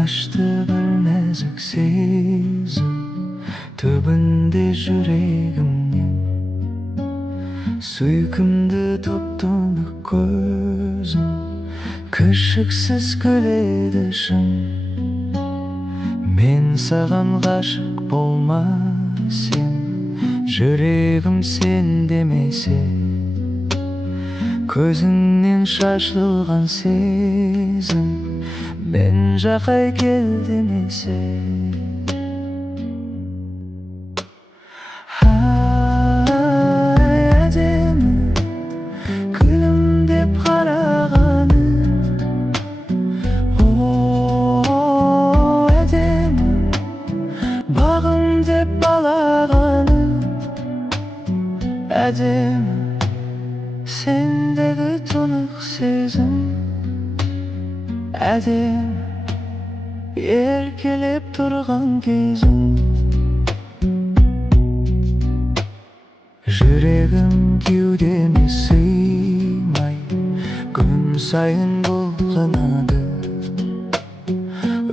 қашты бір нәзік сезім түбінде жүрегімнен сүйкімді тұп-тұнық көзім кіршіксіз күледі шын мен саған ғашық болмасем жүрегім сен демесе көзіңнен шашылған сезім мен жақай кел демесе әдемі күлімдеп қарағаны әдемі бағым деп балағаны әдемі сендегі тұнық сезім әдемі еркелеп тұрған кезің жүрегім кеудеме сыймай күн сайын бұлқынады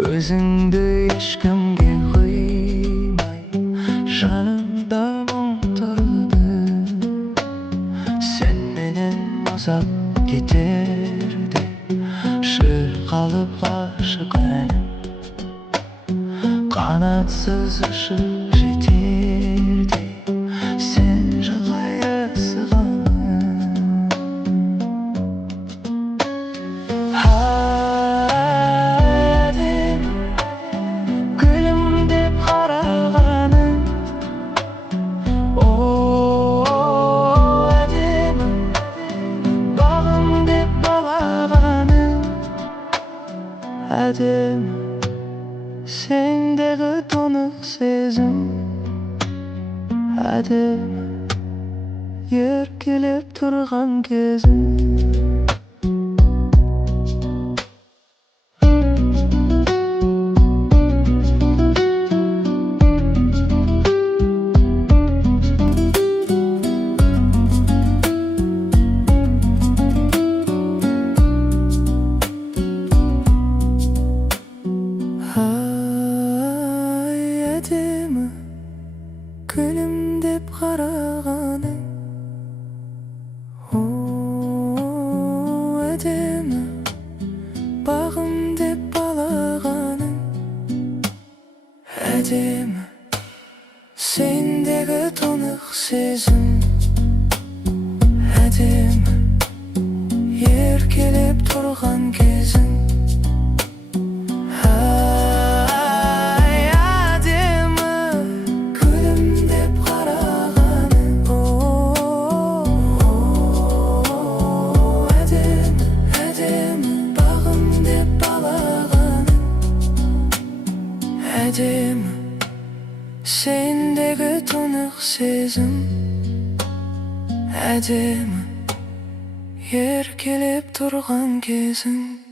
өзіңді ешкімге қоймай жанымда мұң тұрды сен менен ұзап кетерде шырқалып ғашық әнім қанатсыз ұшып жетерде сен жылай ысығаның әдемі күлімдеп қарағаның әдемі бағым деп балағаның әдемі сендегі тұнық сезім әдемі еркелеп тұрған кезің күлімдеп қарағаның әдемі бағым деп балағаның әдемі сендегі тұнық сезім әдемі еркелеп тұрған кезің әдемі сендегі тұнық сезім әдемі еркелеп тұрған кезің